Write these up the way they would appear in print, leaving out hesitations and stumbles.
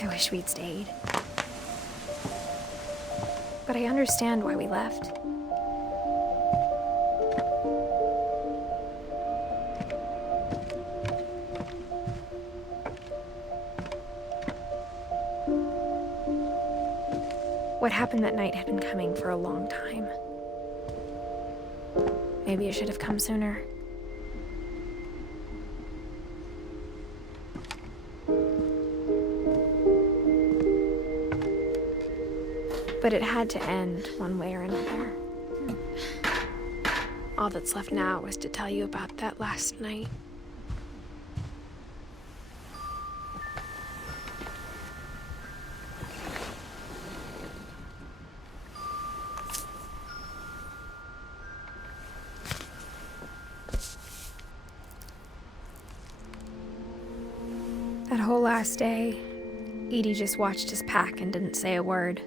I wish we'd stayed. But I understand why we left. What happened that night had been coming for a long time. Maybe it should have come sooner. But it had to end one way or another. All that's left now is to tell you about that last night. That whole last day, Edie just watched us pack and didn't say a word.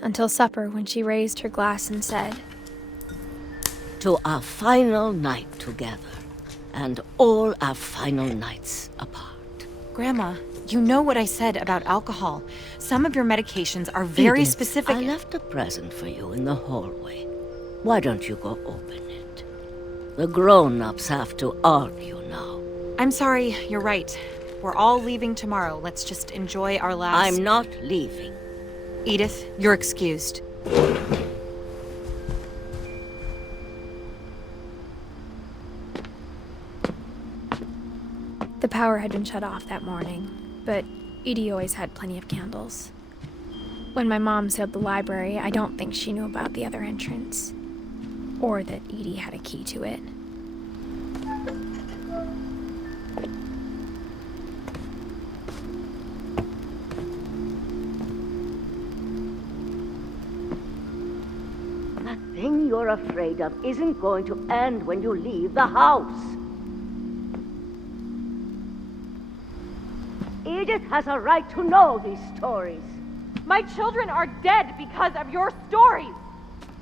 Until supper, when she raised her glass and said, "To our final night together, and all our final nights apart." Grandma, you know what I said about alcohol. Some of your medications are very Edith, specific. I left a present for you in the hallway. Why don't you go open it? The grown-ups have to argue now. I'm sorry, you're right. We're all leaving tomorrow. Let's just enjoy our last... I'm not leaving. Edith, you're excused. The power had been shut off that morning, but Edie always had plenty of candles. When my mom sealed the library, I don't think she knew about the other entrance, or that Edie had a key to it. That thing you're afraid of isn't going to end when you leave the house. Edith has a right to know these stories. My children are dead because of your stories.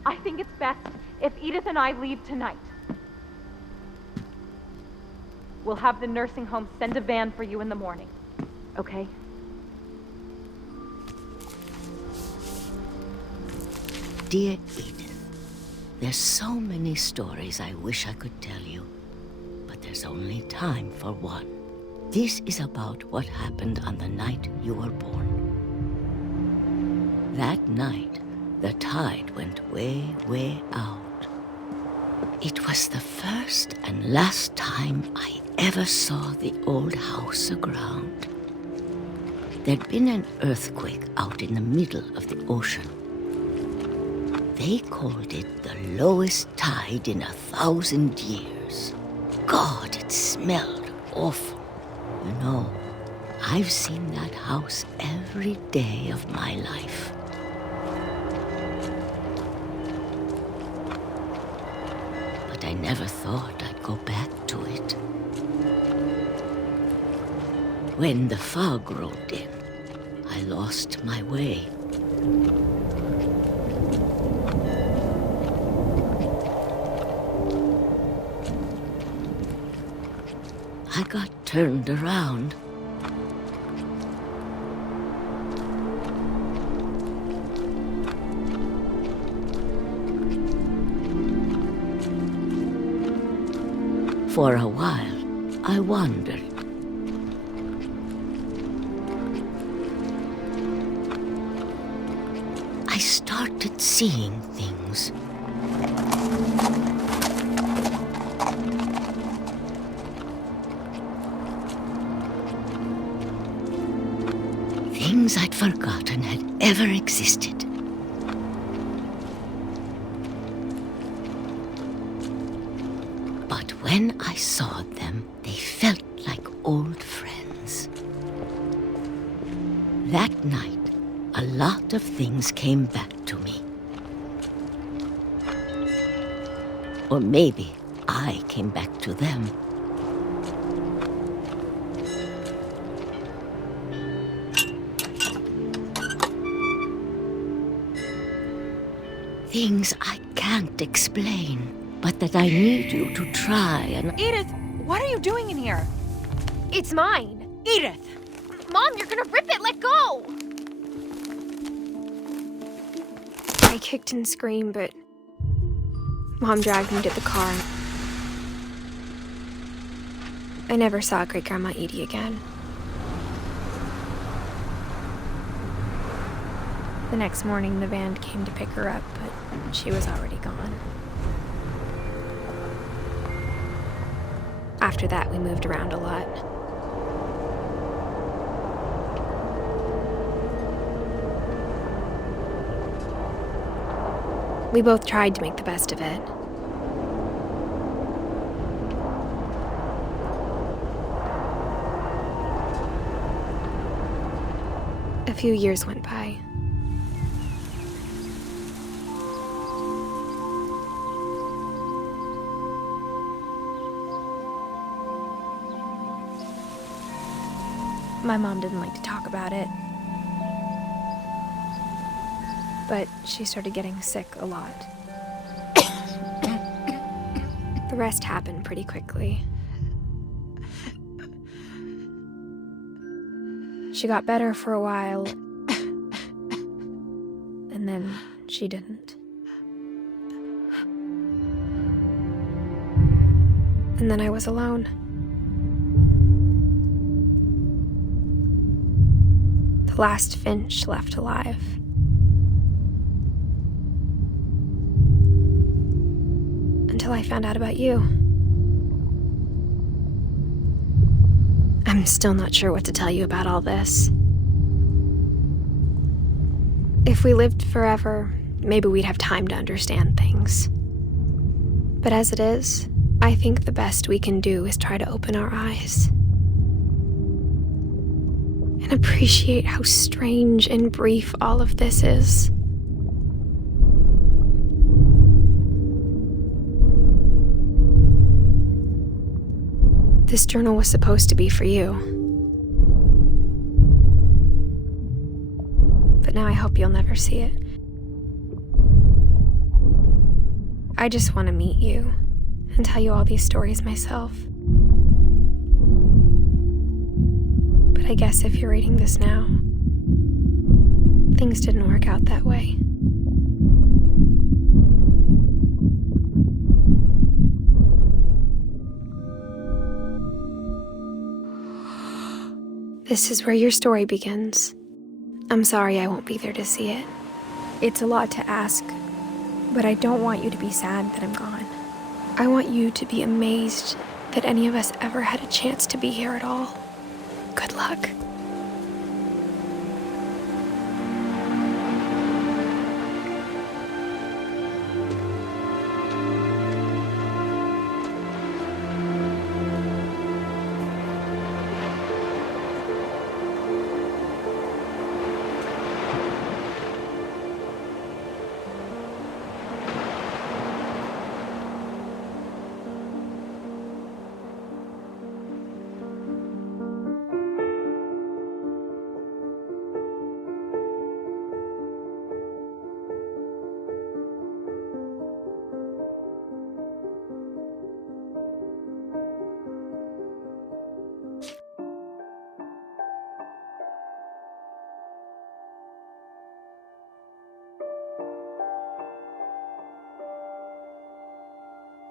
I think it's best if Edith and I leave tonight. We'll have the nursing home send a van for you in the morning, okay? Dear Edith, there's so many stories I wish I could tell you, but there's only time for one. This is about what happened on the night you were born. That night, the tide went way, way out. It was the first and last time I ever saw the old house aground. There'd been an earthquake out in the middle of the ocean. They called it the lowest tide in 1,000 years. God, it smelled awful. You know, I've seen that house every day of my life. But I never thought I'd go back to it. When the fog rolled in, I lost my way. I got turned around. For a while, I wandered. I started seeing things. Things I'd forgotten had ever existed. But when I saw them, they felt like old friends. That night, a lot of things came back to me. Or maybe I came back to them. Things I can't explain, but that I need you to try and... Edith, what are you doing in here? It's mine! Edith! Mom, you're gonna rip it! Let go! I kicked and screamed, but Mom dragged me to the car. I never saw Great-Grandma Edie again. The next morning, the van came to pick her up, but she was already gone. After that, we moved around a lot. We both tried to make the best of it. A few years went by. My mom didn't like to talk about it, but she started getting sick a lot. The rest happened pretty quickly. She got better for a while, and then she didn't. And then I was alone. The last Finch left alive. Until I found out about you. I'm still not sure what to tell you about all this. If we lived forever, maybe we'd have time to understand things. But as it is, I think the best we can do is try to open our eyes. And appreciate how strange and brief all of this is. This journal was supposed to be for you. But now I hope you'll never see it. I just want to meet you and tell you all these stories myself. But I guess if you're reading this now, things didn't work out that way. This is where your story begins. I'm sorry I won't be there to see it. It's a lot to ask, but I don't want you to be sad that I'm gone. I want you to be amazed that any of us ever had a chance to be here at all. Good luck.